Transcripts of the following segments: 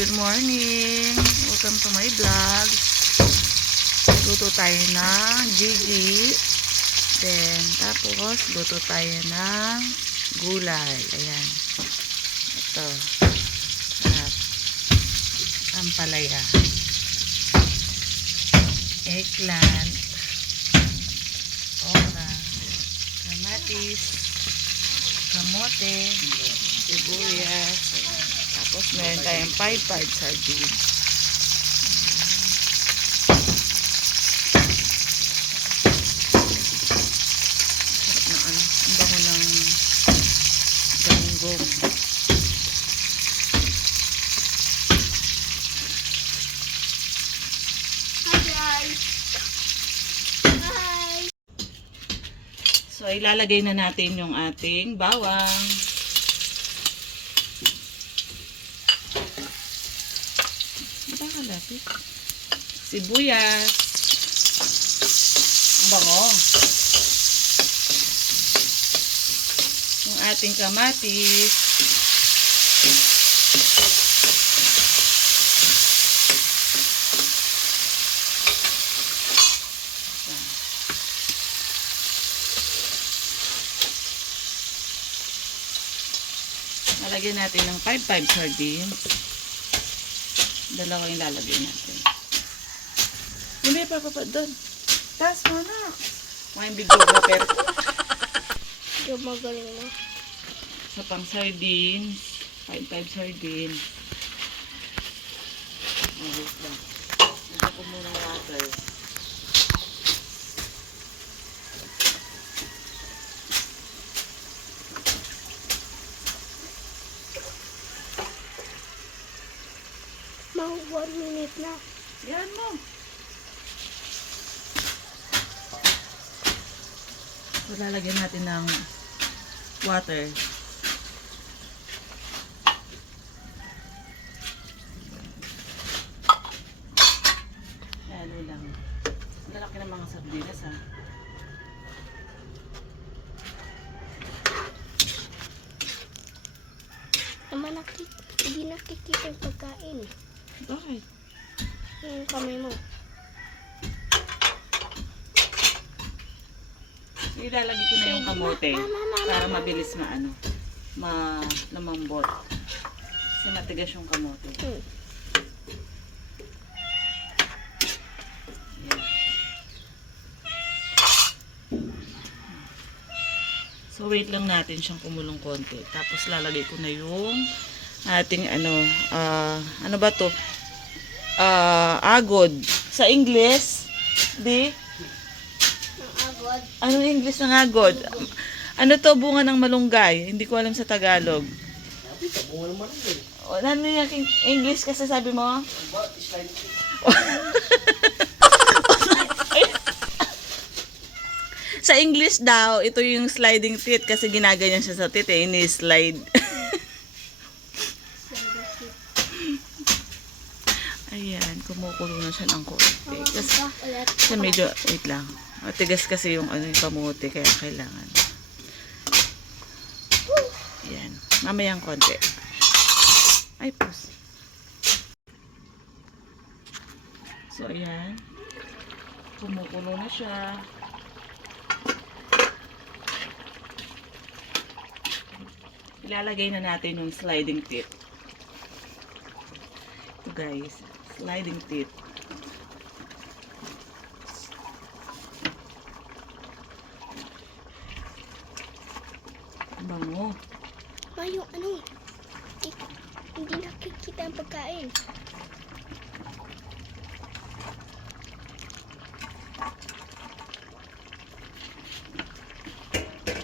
Good morning! Welcome to my vlog. Luto tayo ng gigi. Then, tapos, luto tayo ng gulay. Ayan. Ito. At ampalaya. Eggplant. Okra. Kamatis. Kamote. Sibuyas. Ayan. Tapos meron tayong 5-5 sardines. Sarap ng ano, ang bango ng galunggong. Hi guys! Hi! So ilalagay na natin yung ating bawang. Nakalapit. Sibuyas. Ang bango. Yung ating kamatis. Lalagyan natin ng 5-5 sardines. Dalawa yung lalagay natin. Hindi pa doon. Taas mo na. Mga videographer. Hindi magaling mo. Sa pang sardines. 5-5 sardines. Wait lang. Ito ko muna water. Mga 1 minute na. Yan mo. So, lalagyan natin ng water. Lalo lang. Ang lalaki ng mga sardinas, ha. Hindi nakikita yung pagkain. Bakit? Yung kamay mo. So, ilalagay ko na yung kamote para mabilis lumambot. Kasi matigas yung kamote. Ayan. So, wait lang natin siyang kumulong konti. Tapos, lalagay ko na yung ating ano ba to? Agod. Sa English, Ang agod. anong English ng agod? Ano to, bunga ng malunggay? Hindi ko alam sa Tagalog. Bunga ng malunggay. Ano yung English kasi sabi mo? Sa English daw, ito yung sliding teeth kasi ginaganyan siya sa teeth ini-slide. Ayan, kumukulo na siya ng konti. Kasi medyo, wait lang. Matigas kasi yung yung kamote, kaya kailangan. Ayan, mamayang konti. Ay, pus. So, ayan. Kumukulo na siya. Ilalagay na natin yung sliding teeth. Ito guys, sliding teeth. Bango. Yung ano? Hindi nakikita yung pagkain.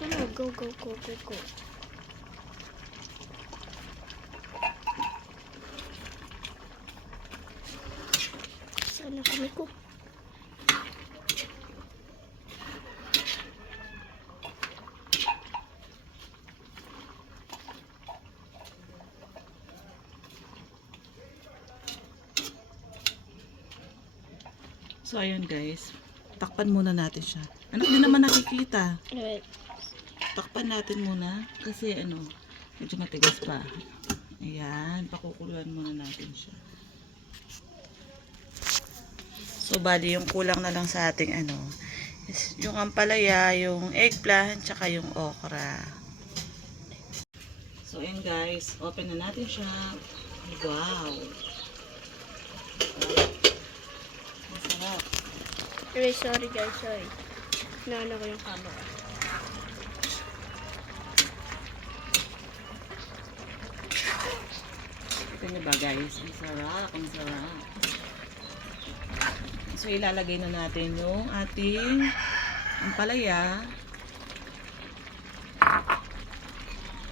Ano? Go. Sana kami ko. So, ayun guys. Takpan muna natin siya. Anak, di naman nakikita. Wait. Takpan natin muna. Kasi ano, medyo matigas pa. Ayan, pakukuluan muna natin siya. So, bali yung kulang na lang sa ating ano, is yung ampalaya, yung eggplant, tsaka yung okra. So, ayan guys, open na natin siya. Wow! Masarap. Sorry guys, sorry. Naano ko yung camera. Ito niyo ba guys? Ang sarap, ang sarap. So, ilalagay na natin yung ating ampalaya,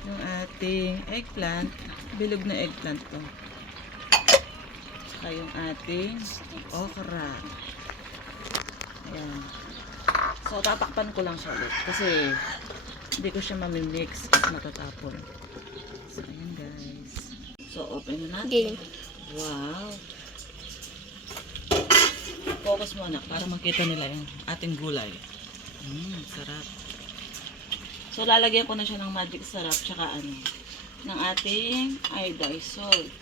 yung ating eggplant, bilog na eggplant to. Saka yung ating okra. Ayan. So, tatakpan ko lang siya ulit kasi hindi ko siya mamimix kasi matatapon. So, ayan guys. So, open na natin. Game. Wow! Focus mo anak para makita nila yung ating gulay. Sarap. So, lalagyan ko na siya ng magic sarap tsaka ano, ng ating iodized salt.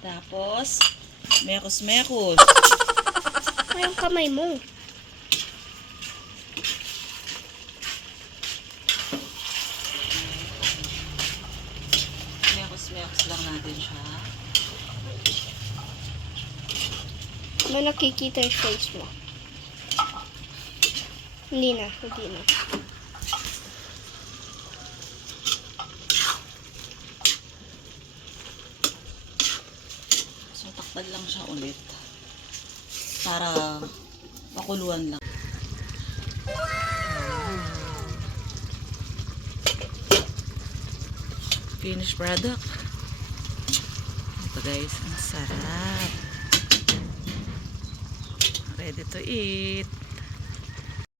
Tapos, mekos-mekos. Ay, yung kamay mo. Mekos-mekos lang natin siya. May nakikita yung face mo. Hindi na, hindi na. So, takpan lang siya ulit. Para makuluan lang. Finished product. Ito guys, ang sarap. Ready to eat.